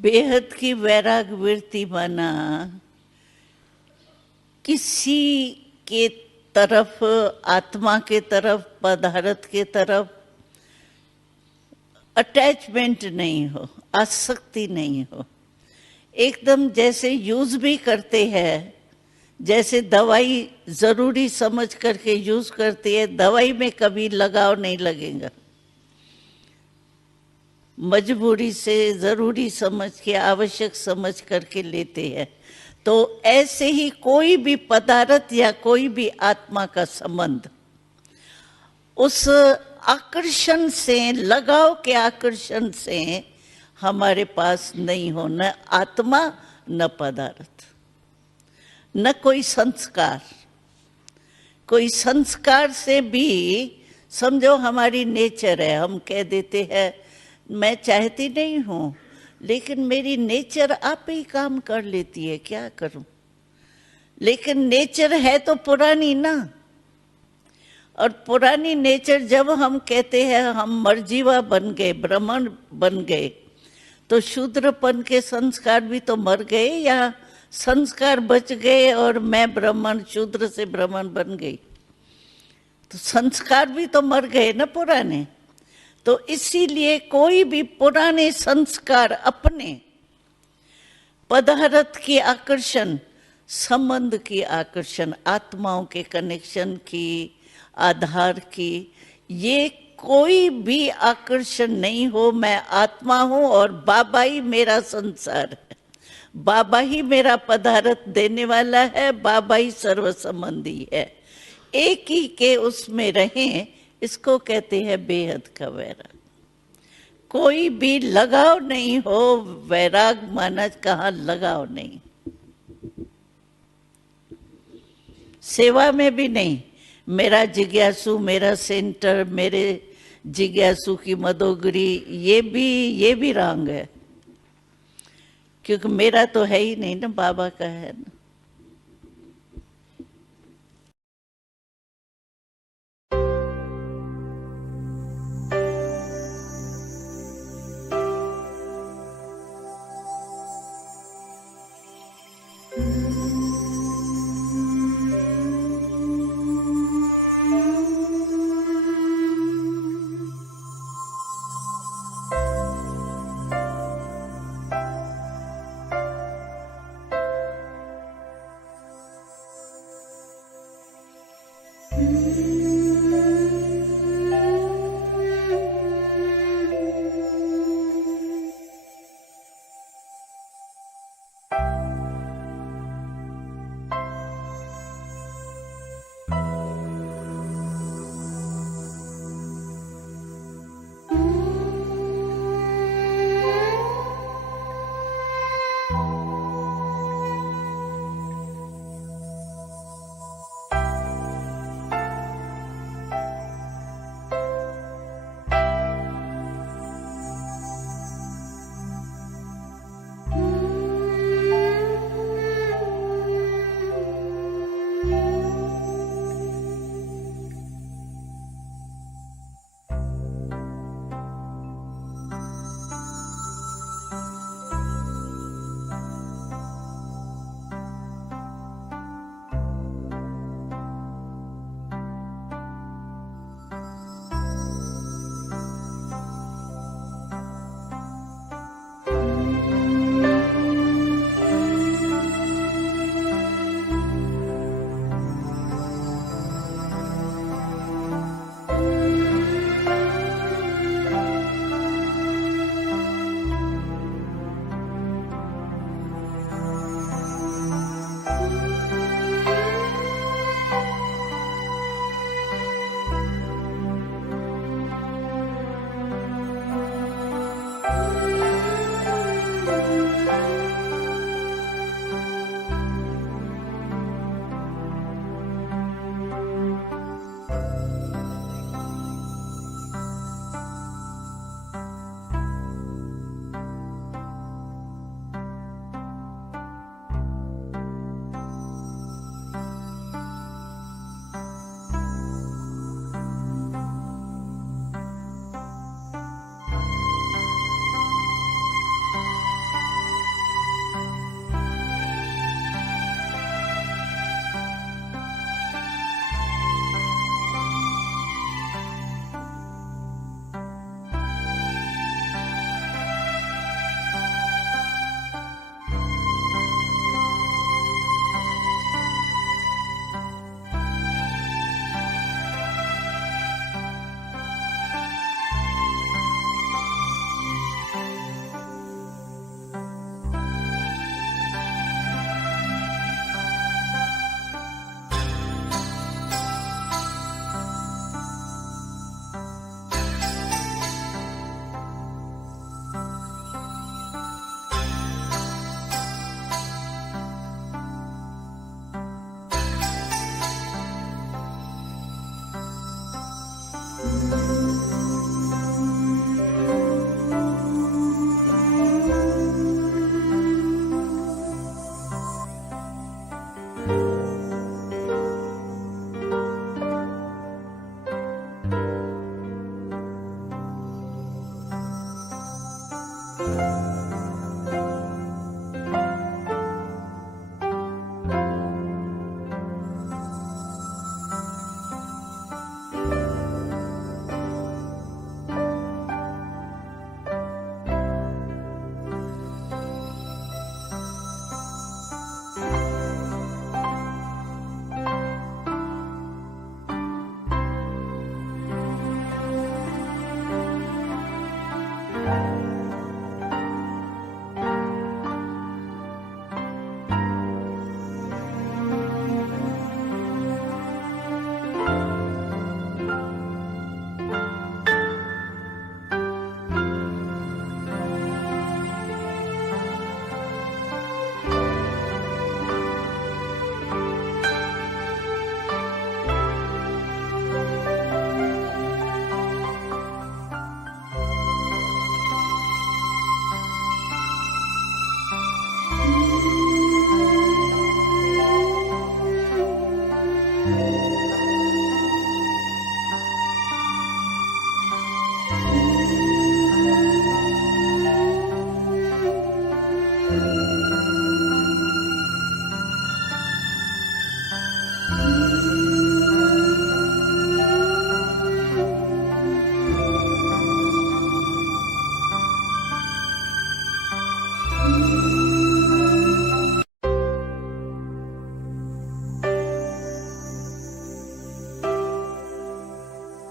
बेहद की वैराग वृत्ति माना किसी के तरफ, आत्मा के तरफ, पदार्थ के तरफ अटैचमेंट नहीं हो, आसक्ति नहीं हो। एकदम जैसे यूज भी करते हैं, जैसे दवाई जरूरी समझ करके यूज करती है, दवाई में कभी लगाव नहीं लगेगा। मजबूरी से जरूरी समझ के, आवश्यक समझ करके लेते हैं। तो ऐसे ही कोई भी पदार्थ या कोई भी आत्मा का संबंध उस आकर्षण से, लगाव के आकर्षण से हमारे पास नहीं हो, न आत्मा न पदार्थ, न कोई संस्कार। कोई संस्कार से भी समझो हमारी नेचर है, हम कह देते हैं मैं चाहती नहीं हूं लेकिन मेरी नेचर आप ही काम कर लेती है, क्या करूं। लेकिन नेचर है तो पुरानी ना, और पुरानी नेचर जब हम कहते हैं हम मरजीवा बन गए, ब्राह्मण बन गए, तो शूद्रपन के संस्कार भी तो मर गए या संस्कार बच गए और मैं ब्राह्मण शूद्र से ब्राह्मण बन गई। तो संस्कार भी तो मर गए ना पुराने। तो इसीलिए कोई भी पुराने संस्कार, अपने पदार्थ की आकर्षण, संबंध की आकर्षण, आत्माओं के कनेक्शन की, आधार की, ये कोई भी आकर्षण नहीं हो। मैं आत्मा हूं और बाबा ही मेरा संसार है, बाबा ही मेरा पदार्थ देने वाला है, बाबा ही सर्व संबंधी है। एक ही के उसमें रहें, इसको कहते हैं बेहद का वैराग। कोई भी लगाव नहीं हो, वैराग माना कहाँ लगाव नहीं। सेवा में भी नहीं, मेरा जिज्ञासु, मेरा सेंटर, मेरे जिज्ञासु की मदोगरी, ये भी रंग है, क्योंकि मेरा तो है ही नहीं ना, बाबा का है ना।